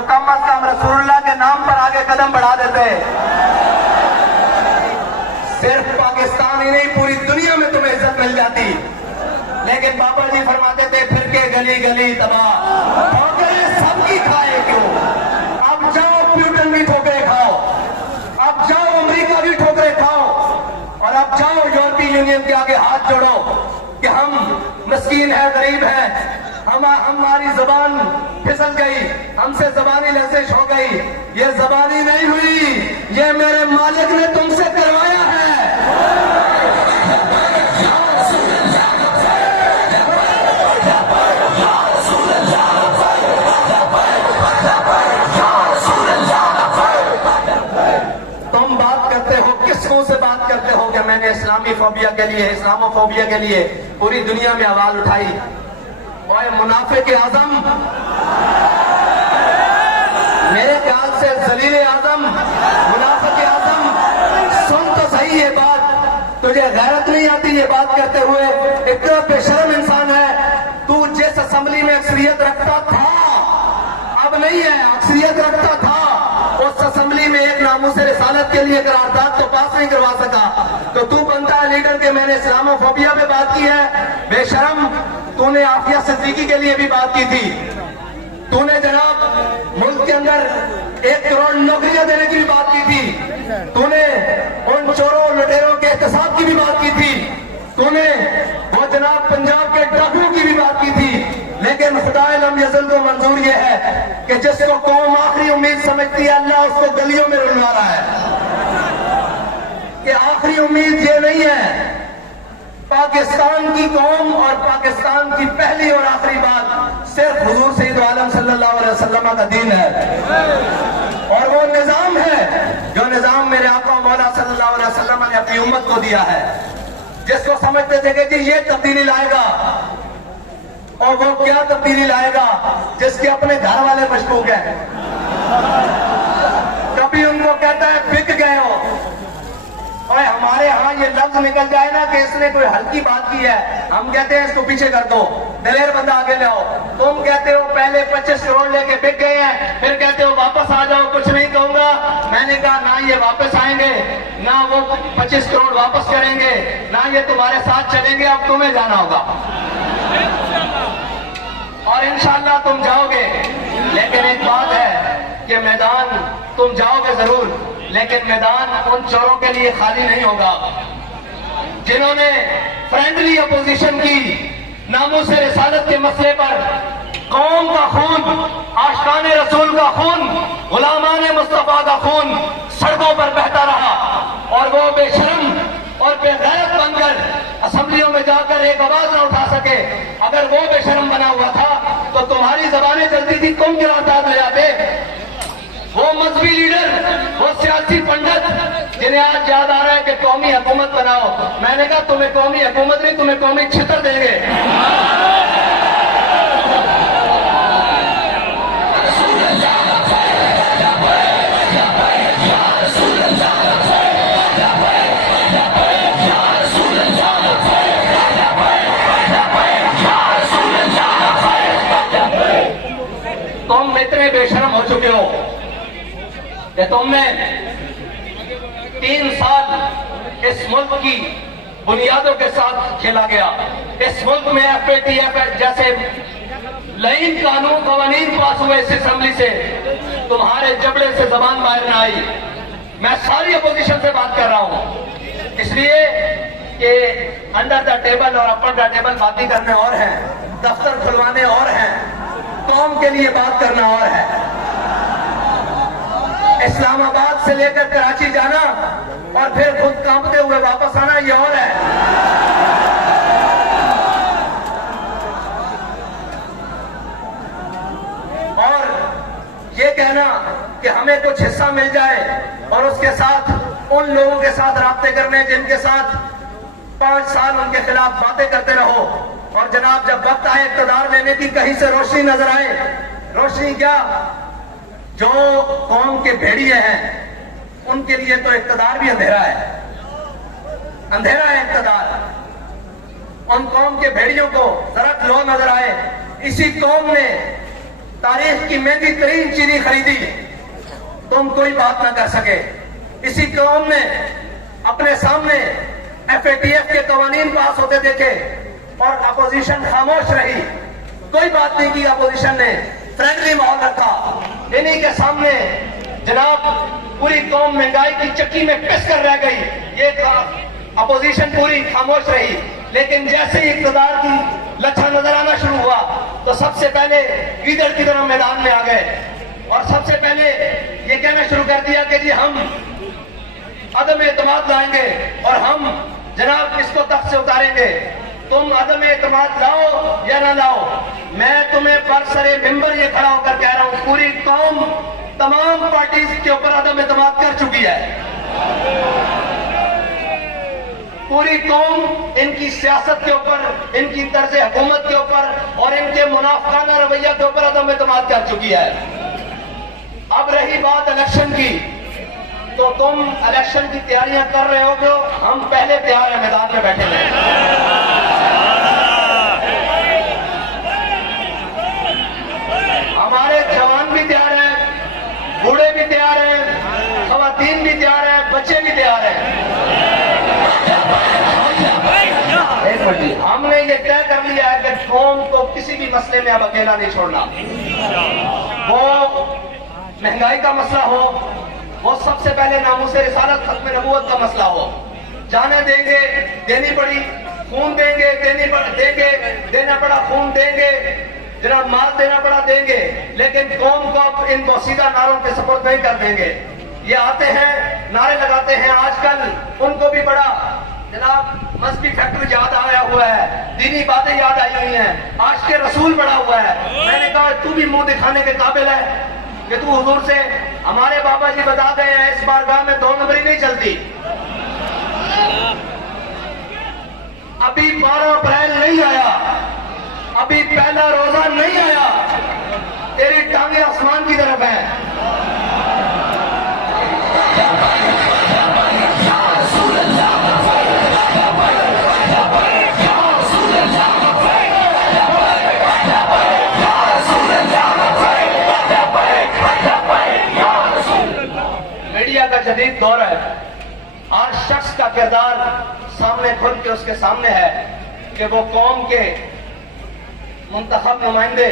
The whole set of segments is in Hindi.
तो कम अज कम रसूलुल्लाह के नाम पर आगे कदम बढ़ा देते। सिर्फ पाकिस्तान ही नहीं, पूरी दुनिया में तुम्हें इज्जत मिल जाती। लेकिन बाबा जी फरमाते थे फिर के गली गली तबाह, ठोकरे सबकी खाए क्यों। अब जाओ प्यूटन भी ठोकरे खाओ, अब जाओ अमेरिका भी ठोकरे खाओ, और अब जाओ यूरोपीय यूनियन के आगे हाथ जोड़ो कि हम मस्कीन है, गरीब है, हमारी जबान फिसल गई, हमसे जबानी लर्जिश हो गई। ये जबानी नहीं हुई, ये मेरे मालिक ने तुमसे करवाया है। तुम बात करते हो, किस मुंह से बात करते हो कि मैंने इस्लामी फोबिया के लिए, इस्लामोफोबिया के लिए पूरी दुनिया में आवाज उठाई। और मुनाफिक आजम, मेरे ख्याल से जलील आजम, मुनाफिक आजम, सुन तो सही ये बात, तुझे गैरत नहीं आती ये बात करते हुए? इतना बेशर्म इंसान है तू। जिस असेंबली में अक्सरियत रखता था, अब नहीं है, अक्सरियत रखता था, उस असेंबली में एक नामूस रिसालत के लिए करारदाद तो पास नहीं करवा सका, तो तू बनता है लीडर के मैंने इस्लामोफोबिया में बात की है। बेशरम, तूने आफिया सिद्दीकी के लिए भी बात की थी, तूने जनाब मुल्क के अंदर 1 करोड़ नौकरियां देने की भी बात की थी, तूने उन चोरों लुटेरों के एहतसाब की भी बात की थी, तूने वो जनाब पंजाब के डाकुओं की भी बात की थी। लेकिन खुदाए लम यज़ल को मंजूर ये है कि जिसको कौम आखिरी उम्मीद समझती है, अल्लाह उसको गलियों में रुलवा रहा है कि आखिरी उम्मीद ये नहीं है। पाकिस्तान की कौम और पाकिस्तान की पहली और आखिरी बात सिर्फ हुजूर सैयद आलम सल्लल्लाहु अलैहि वसल्लम का दीन है, और वो निजाम है जो निजाम मेरे आका मौला सल्लल्लाहु अलैहि वसल्लम ने अपनी उम्मत को दिया है, जिसको समझते थे कि जी ये तब्दीली लाएगा। और वो क्या तब्दीली लाएगा जिसके अपने घर वाले मशकूक हैं। कभी उनको कहता है बिक गए हो, और हमारे यहाँ ये लफ्ज निकल जाए ना कि इसने कोई हल्की बात की है, हम कहते हैं इसको पीछे कर दो, दिलेर बंदा आगे ले आओ। तुम कहते हो पहले 25 करोड़ लेके बिक गए हैं, फिर कहते हो वापस आ जाओ, कुछ नहीं कहूंगा। मैंने कहा ना ये वापस आएंगे, ना वो 25 करोड़ वापस करेंगे, ना ये तुम्हारे साथ चलेंगे, अब तुम्हें जाना होगा। और इंशाअल्लाह तुम जाओगे, लेकिन एक बात है कि मैदान तुम जाओगे जरूर, लेकिन मैदान उन चोरों के लिए खाली नहीं होगा जिन्होंने फ्रेंडली अपोजिशन की, नामूस रिसालत के मसले पर कौम का खून, आशिकाने रसूल का खून, गुलामाने मुस्तफा का खून सड़कों पर बहता रहा, और वो बेशर्म और बेगैरत बनकर असेंबलियों में जाकर एक आवाज न उठा सके। अगर वो बेशर्म बना हुआ था तो तुम्हारी जबानें चलती थी, तुम गिरफ्तार ले जाते। वो मजहबी लीडर, वो सियासी पंडित जिन्हें आज याद आ रहा है कि कौमी हुकूमत बनाओ, मैंने कहा तुम्हें कौमी हुकूमत नहीं, तुम्हें कौमी छितर देंगे। तुम इतने बेशर्म हो चुके हो कि तुमने 3 साल इस मुल्क की बुनियादों के साथ खेला गया। इस मुल्क में FATF जैसे लाइन कानून कवानीन पास हुए इस असेंबली से, तुम्हारे जबड़े से जबान बाहर न आई। मैं सारी अपोजिशन से बात कर रहा हूं, इसलिए कि अंडर द टेबल और अपर द टेबल बातें करने और हैं, दफ्तर खुलवाने और हैं, कौम के लिए बात करना और है। इस्लामाबाद से लेकर कराची जाना और फिर खुद कांपते हुए वापस आना, ये और है। और ये कहना कि हमें कुछ हिस्सा मिल जाए और उसके साथ उन लोगों के साथ राब्ते करने जिनके साथ 5 साल उनके खिलाफ बातें करते रहो, और जनाब जब वक्त आए इक़्तिदार लेने की, कहीं से रोशनी नजर आए, रोशनी क्या, जो कौम के भेड़िए हैं उनके लिए तो इक़्तिदार भी अंधेरा है, अंधेरा है इक़्तिदार। उन कौम के भेड़ियों को जरा लो नजर आए, इसी कौम ने तारीख की महंगी तरीन चीनी खरीदी, तुम कोई बात ना कर सके। इसी कौम ने अपने सामने FATF के कवानीन पास होते देखे और अपोजिशन खामोश रही, कोई बात नहीं की अपोजिशन ने, फ्रेंडली माहौल रखा। इन्हीं के सामने जनाब पूरी कौम महंगाई की चक्की में पिस कर रह गई, ये अपोजिशन पूरी खामोश रही। लेकिन जैसे ही इक़्तिदार की लच्छा नजर आना शुरू हुआ तो सबसे पहले लीडर की तरह मैदान में आ गए और सबसे पहले ये कहना शुरू कर दिया कि जी हम अदम एतमाद लाएंगे और हम जनाब इसको तख्त से उतारेंगे। तुम अदम एतमाद लाओ या ना लाओ, मैं तुम्हें बरसरे मिंबर ये खड़ा होकर कह रहा हूं, पूरी कौम तमाम पार्टी के ऊपर अदम एतमाद कर चुकी है। पूरी कौम इनकी सियासत के ऊपर, इनकी तर्ज हुकूमत के ऊपर और इनके मुनाफिकाना रवैया के ऊपर अदम एतमाद कर चुकी है। अब रही बात इलेक्शन की, तो तुम इलेक्शन की तैयारियां कर रहे हो, जो हम पहले तैयार हैं, मैदान में बैठे हैं। हमारे जवान भी तैयार हैं, बूढ़े भी तैयार हैं, खवातीन भी तैयार हैं, बच्चे भी तैयार हैं। एक मिनट, हमने ये तय कर लिया है कि कौम को किसी भी मसले में अब अकेला नहीं छोड़ना। वो महंगाई का मसला हो, वो सबसे पहले नामूसे रिसालत खत्म नबूवत का मसला हो, जाने देंगे, देनी पड़ी, खून देंगे, देना पड़ा खून देंगे, जनाब माल देना पड़ा देंगे, लेकिन कौम को इन बोसीदा नारों के सपोर्ट नहीं कर देंगे। ये आते हैं, नारे लगाते हैं, आजकल उनको भी बड़ा जनाब मजहबी फैक्टर याद आया हुआ है, दीनी बातें याद आई हुई हैं, आज के रसूल बड़ा हुआ है। मैंने कहा तू भी मुंह दिखाने के काबिल है कि तू हुजूर से, हमारे बाबा जी बता गए हैं इस बारगाह में 2 नंबरी नहीं चलती। अभी 12 अप्रैल नहीं आया, अभी पहला रोजा नहीं आया, तेरी टांगे आसमान की तरफ है। मीडिया का जदीद दौर है, हर शख्स का किरदार सामने खुल के उसके सामने है कि वो कौम के मुंतखब नुमाइंदे,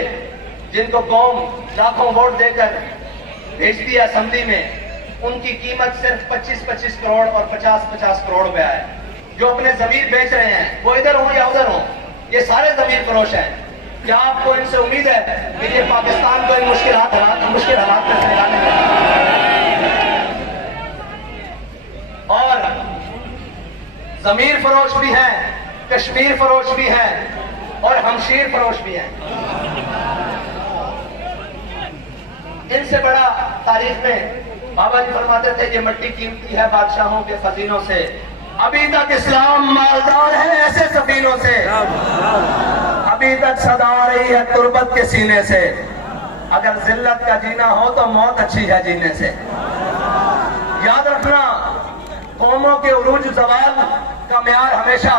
जिनको कौम लाखों वोट देकर भेजती है असेंबली में, उनकी कीमत सिर्फ 25-25 करोड़ और 50-50 करोड़ रुपया है। जो अपने जमीर बेच रहे हैं, वो इधर हो या उधर हो, ये सारे जमीर फरोश हैं। क्या आपको इनसे उम्मीद है कि ये पाकिस्तान को इन मुश्किल हालात में से निकालेंगे? और जमीर फरोश भी हैं, कश्मीर फरोश भी हैं और हमशीर फरोश भी हैं। इनसे बड़ा तारीख में बाबा जी फरमाते थे ये मट्टी कीमती है बादशाहों के खजीनों से, अभी तक इस्लाम मालदार है ऐसे सफीनों से, अभी तक सदा रही है तुर्बत के सीने से। अगर जिल्लत का जीना हो तो मौत अच्छी है जीने से। याद रखना, कौमों के उरूज जवाल का म्यार हमेशा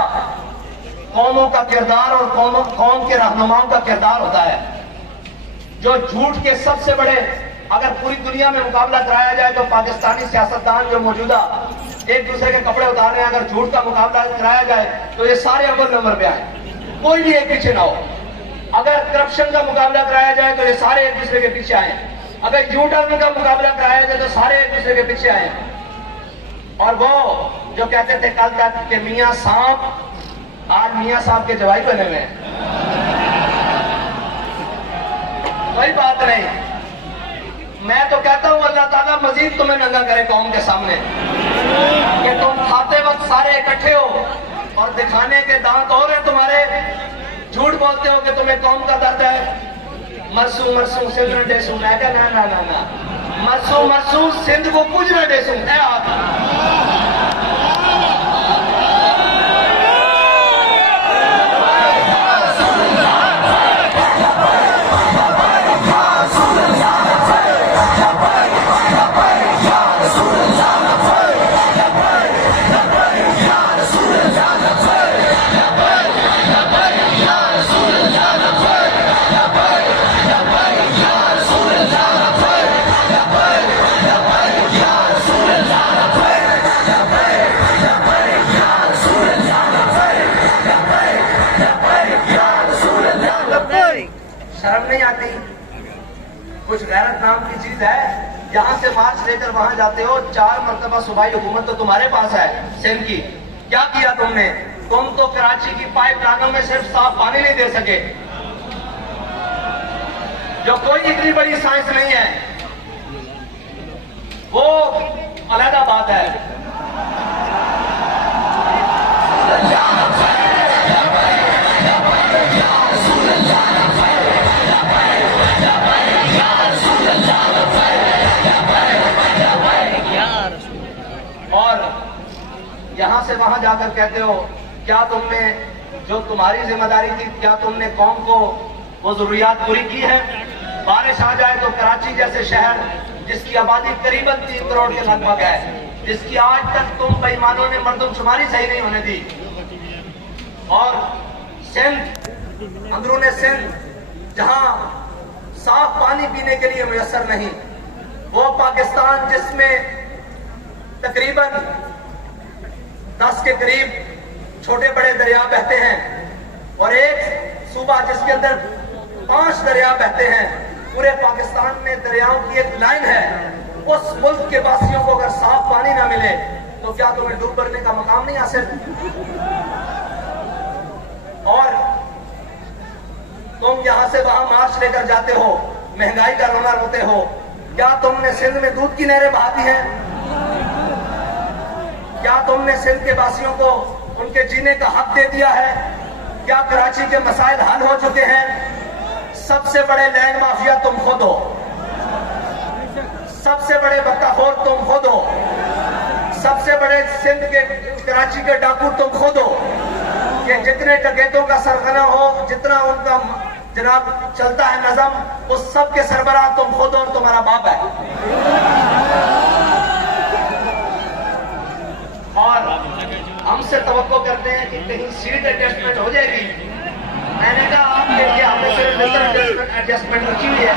कौमों का किरदार और कौम के रहनुमाओं का किरदार होता है। जो झूठ के सबसे बड़े, अगर पूरी दुनिया में मुकाबला कराया जाए तो पाकिस्तानी सियासतदान जो मौजूदा एक दूसरे के कपड़े उतार रहे हैं, अगर झूठ का मुकाबला कराया जाए तो ये सारे अव्वल नंबर पे आए, कोई भी एक पीछे ना हो। अगर करप्शन का मुकाबला कराया जाए तो ये सारे एक दूसरे के पीछे आए, अगर यू टर्न का मुकाबला कराया जाए तो सारे एक दूसरे के पीछे आए। और वो जो कहते थे कल तक कि मियां सांप, आज मियां साहब के जवाई बने हुए हैं। कोई बात नहीं, मैं तो कहता हूं अल्लाह ताला मजीद तुम्हें नंगा करे कौम के सामने, कि तुम खाते वक्त सारे इकट्ठे हो और दिखाने के दांत और हैं तुम्हारे, झूठ बोलते हो कि तुम्हें कौम का दर्द है। मरसू मरसू सिंध न डेसू, मैं क्या ना ना ना ना, मरसू मरसू सिंध को कुछ न डेसू है आप। नहीं आती? कुछ गैरत नाम की चीज है? यहाँ से मार्च लेकर वहां जाते हो, 4 मरतबा सूबाई हुकूमत तो तुम्हारे पास है सिंध की। क्या किया तुमने? तुम तो कराची की पाइपलाइनों में सिर्फ साफ पानी नहीं दे सके, जो कोई इतनी बड़ी साइंस नहीं है, वो अलग बात है। और यहां से वहां जाकर कहते हो, क्या तुमने जो तुम्हारी जिम्मेदारी थी, क्या तुमने कौम को वो जरूरियात पूरी की है? बारिश आ जाए तो कराची जैसे शहर जिसकी आबादी करीबन 3 करोड़ के लगभग है, जिसकी आज तक तुम बेईमानों ने मर्दमशुमारी सही नहीं होने दी, और सिंध, अंदरूने सिंध जहां साफ पानी पीने के लिए मुयसर नहीं, वो पाकिस्तान जिसमें तकरीबन 10 के करीब छोटे बड़े दरिया बहते हैं, और एक सूबा जिसके अंदर 5 दरिया बहते हैं, पूरे पाकिस्तान में दरियाओं की एक लाइन है। उस मुल्क के वासियों को अगर साफ पानी ना मिले तो क्या तुम्हें डूब मरने का मकाम नहीं हासिल? और तुम यहां से वहां मार्च लेकर जाते हो, महंगाई का रोना रोते हो। क्या तुमने सिंध में दूध की नहरें बहा दी हैं? क्या तुमने सिंध के वासियों को उनके जीने का हक दे दिया है? क्या कराची के मसाइल हल हो चुके हैं? सबसे बड़े लैंड माफिया तुम खुद हो, सबसे बड़े बक्काखोर तुम खुद हो, सबसे बड़े सिंध के कराची के डाकू तुम खुद हो। कि जितने डकैतों का सरगना हो, जितना उनका जनाब चलता है नजम, उस सब के सरबराह तुम खुद हो और तुम्हारा बाप है। और हमसे तवक्को करते हैं कि कहीं सीट एडजस्टमेंट हो जाएगी। मैंने कहा आपके लिए हमने सिर्फ एडजस्टमेंट रखी हुई है।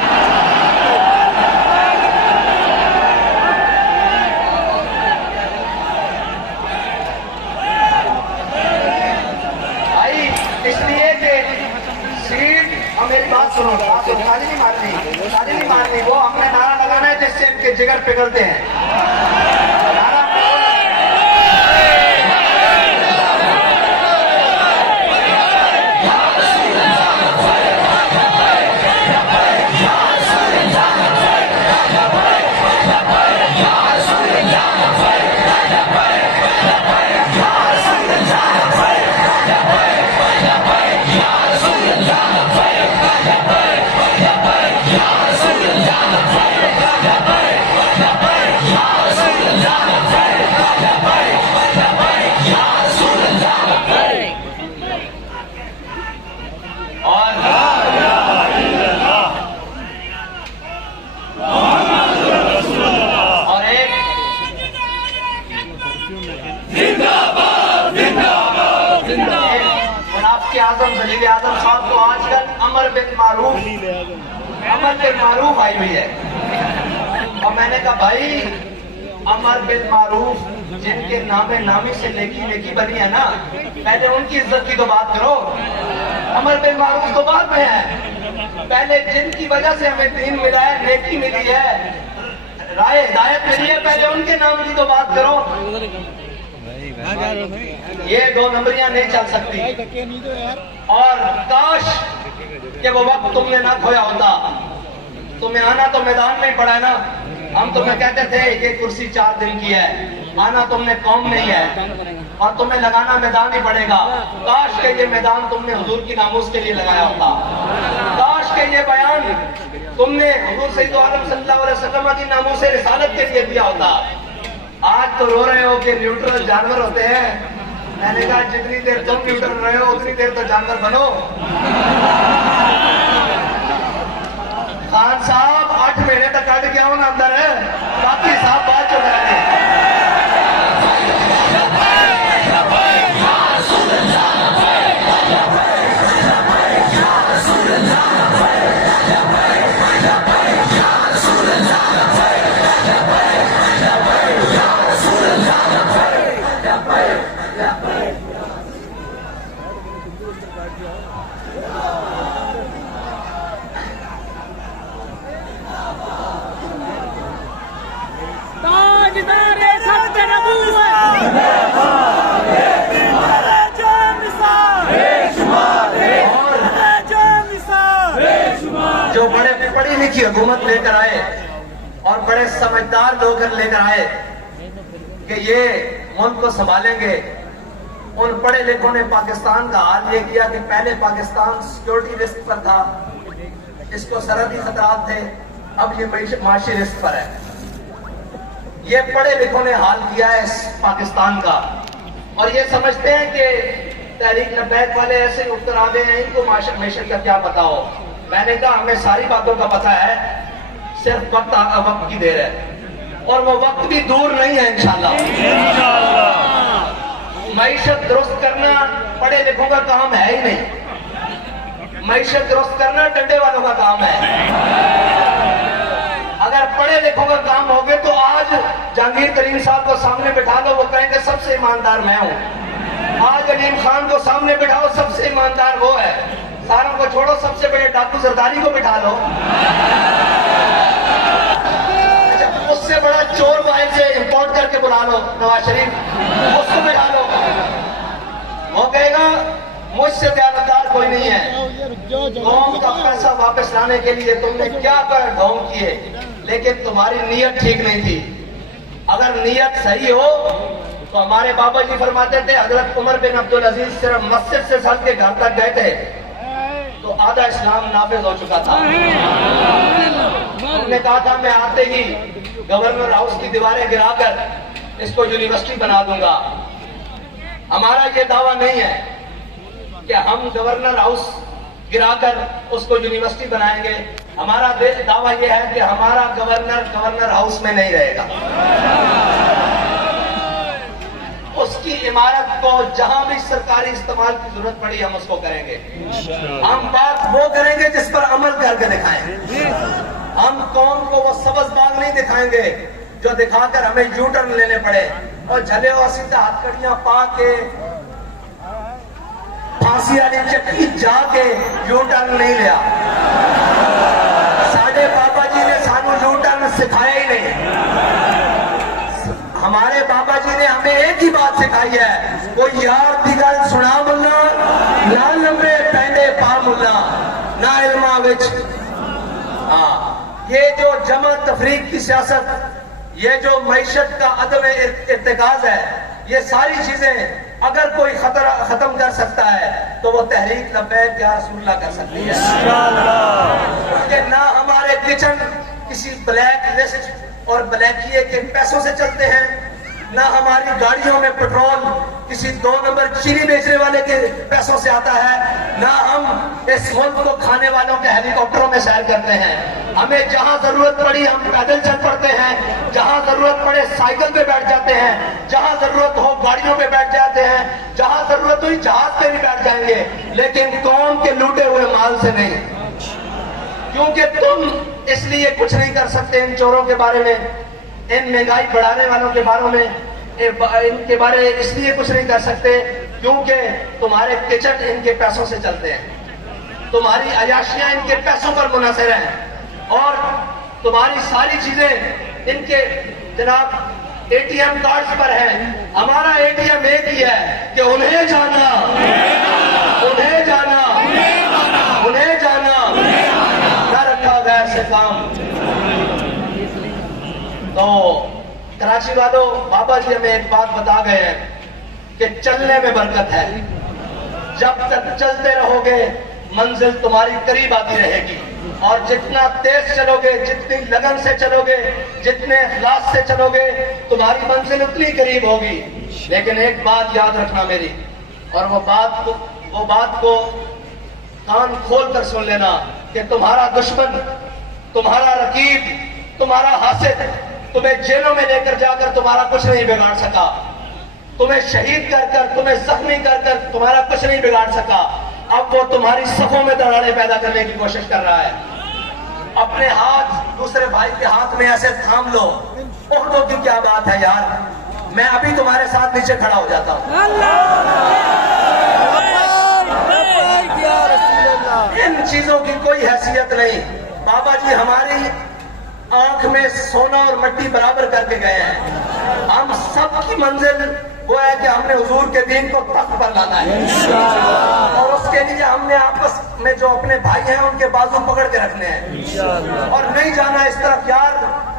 भाई इसलिए कि सीट, और मेरी बात सुनो, शादी नहीं माननी, शादी नहीं माननी, वो हमने नारा लगाना है जिससे इनके जिगर पिघलते हैं। आजम साहब को आजकल अमर बिन मारूफ आई हुई है, और मैंने कहा भाई अमर बिन मारूफ जिनके नामे नामी से नेकी नेकी बनी है ना, पहले उनकी इज्जत की तो बात करो। अमर बिन मारूफ तो बाद में है, पहले जिनकी वजह से हमें दीन मिला है, नेकी मिली है, राय हिदायत मिली है, पहले उनके नाम की तो बात करो। ये 2 नंबरियां नहीं चल सकती। और काश कि वो वक्त तुमने ना खोया होता। तुम्हें आना तो मैदान में ही पड़ा है ना। हम तुम्हें कहते थे ये कुर्सी 4 दिन की है, आना तुमने कौम नहीं है, और तुम्हें लगाना मैदान ही पड़ेगा। काश के ये मैदान तुमने हुजूर की नामूस के लिए लगाया होता। काश के ये बयान तुमने हुजूर सैयद आलम सल्लल्लाहु अलैहि वसल्लम की नामूस रिसालत के लिए दिया होता। आज तो रो रहे हो कि न्यूट्रल जानवर होते हैं। मैंने कहा जितनी देर तुम न्यूट्रल रहे हो उतनी देर तो जानवर बनो। खान साहब 8 महीने तक कट गया हूं ना अंदर है, बाकी साहब बात चल रहे हैं। की हुकूमत लेकर आए और बड़े समझदार लोग लेकर आए कि ये मुल्क को संभालेंगे। उन पढ़े लिखों ने पाकिस्तान का हाल ये किया कि पहले पाकिस्तान सिक्योरिटी रिस्क पर था, इसको सरहदी खतरात थे, अब ये माशी रिस्क पर है। ये पढ़े लिखों ने हाल किया है इस पाकिस्तान का, और ये समझते हैं कि तहरीक लब्बैक वाले ऐसे उठकर आ गए हैं, इनको माशर का क्या पता हो। मैंने कहा हमें सारी बातों का पता है, सिर्फ वक्त की देर है, और वो वक्त भी दूर नहीं है इंशाअल्लाह। मईशत दुरुस्त करना पढ़े लिखों का काम है ही नहीं, मईशत दुरुस्त करना डंडे वालों का काम है। अगर पढ़े लिखों का काम हो गए तो आज जहांगीर तरीन साहब को सामने बिठा लो, वो कहेंगे सबसे ईमानदार मैं हूं। आज अलीम खान को सामने बिठाओ, सबसे ईमानदार वो है। सारों को छोड़ो, सबसे बड़े डाकू जरदारी को बिठा लो, उससे बड़ा चोर बाहर से इंपोर्ट करके बुला लो, नवाज शरीफ, उसको बिठा लो। वो कहेगा मुझसे दयानतदार कोई नहीं है। कौम का पैसा वापस लाने के लिए तुमने क्या कर ढोंग किए, लेकिन तुम्हारी नीयत ठीक नहीं थी। अगर नीयत सही हो तो हमारे बाबा जी फरमाते थे, हजरत उमर बिन अब्दुल अजीज सिर्फ मस्जिद से सर के घर तक गए थे तो आधा इस्लाम नाफिज हो चुका था। उन्होंने कहा था मैं आते ही गवर्नर हाउस की दीवारें गिराकर इसको यूनिवर्सिटी बना दूंगा। हमारा ये दावा नहीं है कि हम गवर्नर हाउस गिराकर उसको यूनिवर्सिटी बनाएंगे। हमारा दावा यह है कि हमारा गवर्नर हाउस में नहीं रहेगा, उसकी इमारत को जहां भी सरकारी इस्तेमाल की जरूरत पड़ी हम उसको करेंगे। हम बात वो करेंगे जिस पर अमल करके दिखाएं। हम कौम को वो सब्ज बाग नहीं दिखाएंगे जो दिखाकर हमें यू टर्न लेने पड़े और झले और सीधा हथकड़ियां पा के फांसी वाली चक्की जाके यू टर्न नहीं लिया। साढ़े बाबा जी ने सानू यू टर्न सिखाया ही नहीं। हमारे बाबा जी ने हमें एक ही बात सिखाई है, कोई यार दी गल सुना मुल्ला, ना लंबे पैंडे पा मुल्ला, ना इल्मा विच। हाँ, ये जो जमा तफरीक की सियासत, ये जो मईशत का अदम इर्तिकाज है, ये सारी चीजें अगर कोई खत्म कर सकता है तो वो तहरीक लब्बैक या रसूलुल्लाह कर सकती है। क्योंकि ना हमारे किचन किसी ब्लैक लिस्ट और ब्लैकिए के पैसों से चलते हैं, ना हमारी गाड़ियों में पेट्रोल किसी 2 नंबर चीनी बेचने वाले के पैसों से आता है, ना हम इस मुल्क को खाने वालों के हेलीकॉप्टरों में सैर करते हैं। हमें जहां जरूरत पड़ी हम पैदल चल पड़ते हैं, जहां जरूरत पड़े साइकिल पे बैठ जाते हैं, जहां जरूरत हो गाड़ियों पे बैठ जाते हैं, जहां जरूरत हुई जहाज पे भी बैठ जाएंगे, लेकिन कौम के लूटे हुए माल से नहीं। क्योंकि तुम इसलिए कुछ नहीं कर सकते इन चोरों के बारे में, इन महंगाई बढ़ाने वालों के बारे में, इनके बारे इसलिए कुछ नहीं कर सकते क्योंकि तुम्हारे किचन इनके पैसों से चलते हैं, तुम्हारी अयाशियां इनके पैसों पर मुनहसर हैं, और तुम्हारी सारी चीजें इनके जनाब एटीएम कार्ड्स पर है। हमारा एटीएम एक ही है कि उन्हें जाना, उन्हें जाना, उन्हें जाना, न रखा गैर से काम। तो कराची वालों, बाबा जी हमें एक बात बता गए हैं कि चलने में बरकत है। जब तक चलते रहोगे मंजिल तुम्हारी करीब आती रहेगी, और जितना तेज चलोगे, जितनी लगन से चलोगे, जितने इखलास से चलोगे, तुम्हारी मंजिल उतनी करीब होगी। लेकिन एक बात याद रखना मेरी, और वो बात को कान खोल कर सुन लेना कि तुम्हारा दुश्मन, तुम्हारा रकीब, तुम्हारा हासिद तुम्हें जेलों में लेकर जाकर तुम्हारा कुछ नहीं बिगाड़ सका, तुम्हें शहीद कर कर, तुम्हें जख्मी कर कर तुम्हारा कुछ नहीं बिगाड़ सका। अब वो तुम्हारी सफों में दरारें पैदा करने की कोशिश कर रहा है। अपने हाथ दूसरे भाई के हाथ में ऐसे थाम लो, उर्दू की क्या बात है यार, मैं अभी तुम्हारे साथ नीचे खड़ा हो जाता हूँ। इन चीजों की कोई हैसियत नहीं। बाबा जी हमारी आंख में सोना और मिट्टी बराबर करके गए हैं। हम सबकी मंजिल वो है कि हमने हुजूर के दीन को तख्त पर लाना है, और उसके लिए हमने आपस में जो अपने भाई हैं उनके बाजू पकड़ के रखने हैं, और नहीं जाना इस तरफ। यार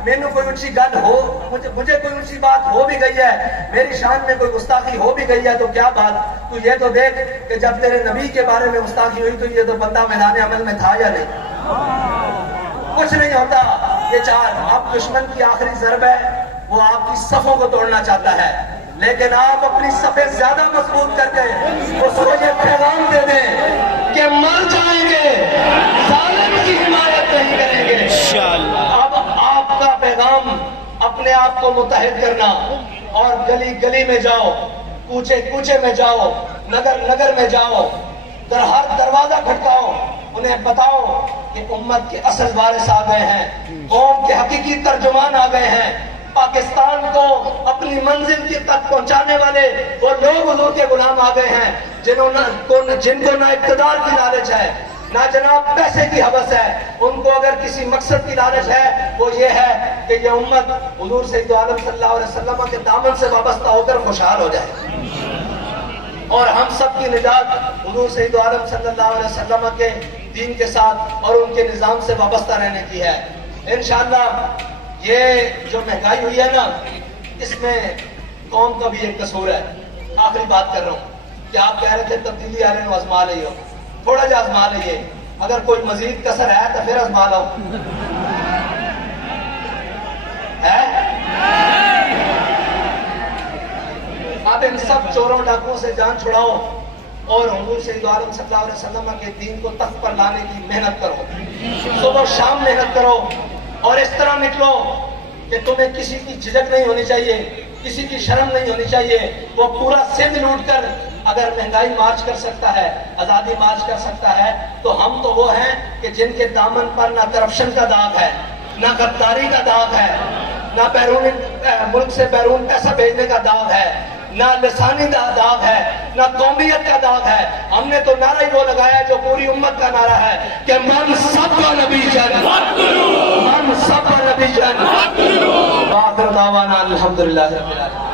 मैंने कोई ऊंची गल हो, मुझे कोई ऊंची बात हो भी गई है, मेरी शान में कोई गुस्ताखी हो भी गई है, तो क्या बात, तू ये तो देख कि जब तेरे नबी के बारे में गुस्ताखी हुई तो ये तो बंदा मैदान अमल में था या नहीं? कुछ नहीं होता। ये चार अब दुश्मन की आखिरी ज़रब है, वो आपकी सफों को तोड़ना चाहता है, लेकिन आप अपनी सफे ज्यादा मजबूत करके उसको ये पैगाम दे दें कि मर जाएंगे, जालिम की हिमायत नहीं करेंगे। अब आपका पैगाम अपने आप को मुत्तहिद करना, और गली गली में जाओ, कूचे कूचे में जाओ, नगर नगर में जाओ, हर दरवाजा खटकाओ, उन्हें बताओ कि उम्मत के असल वारिस आ गए हैं, कौम के हकीकी तर्जुमान आ गए हैं, पाकिस्तान को अपनी मंजिल की तक पहुंचाने वाले वो लोग हुजूर के गुलाम आ गए हैं, जिनको ना इक़्तिदार की लालच है, ना जनाब पैसे की हवस है। उनको अगर किसी मकसद की लालच है, वो ये है कि ये उम्मत हुजूर सैयद आलम सल्लल्लाहु अलैहि वसल्लम के दामन से वाबस्ता होकर खुशहाल हो जाए, और हम सब की निजात हुजूर सैयद आलम सल्लल्लाहु अलैहि वसल्लम के दीन के साथ और उनके निजाम से वाबस्ता रहने की है। इंशाअल्लाह ये जो महंगाई हुई है ना, इसमें कौम का भी एक कसूर है। आखिरी बात कर रहा हूँ कि आप कह रहे थे तब्दीली आ रही हो, आजमा रही हो, थोड़ा जा आजमा लीजिए, अगर कोई मजीद कसर है तो फिर आजमा लो। है अब इन सब चोरों डाकुओं से जान छुड़ाओ और हुजूर सैयद आलम सल्लल्लाहु अलैहि वसल्लम के दीन को तख्त पर लाने की मेहनत करो, सुबह शाम मेहनत करो, और इस तरह निकलो कि तुम्हें किसी की झिझक नहीं होनी चाहिए, किसी की शर्म नहीं होनी चाहिए। वो पूरा सिंध लूट कर अगर महंगाई मार्च कर सकता है, आजादी मार्च कर सकता है, तो हम तो वो हैं कि जिनके दामन पर ना करप्शन का दाग है, ना गद्दारी का दाग है, ना बैरून मुल्क से बैरून पैसा भेजने का दाग है, ना लिसानी दाग है, ना कौमियत का दाग है। हमने तो नारा ही वो लगाया जो पूरी उम्मत का नारा है कि मन सबका नबी जन, मन सबका नबी जन। अल्हम्दुलिल्लाह रब्बिल आलमीन।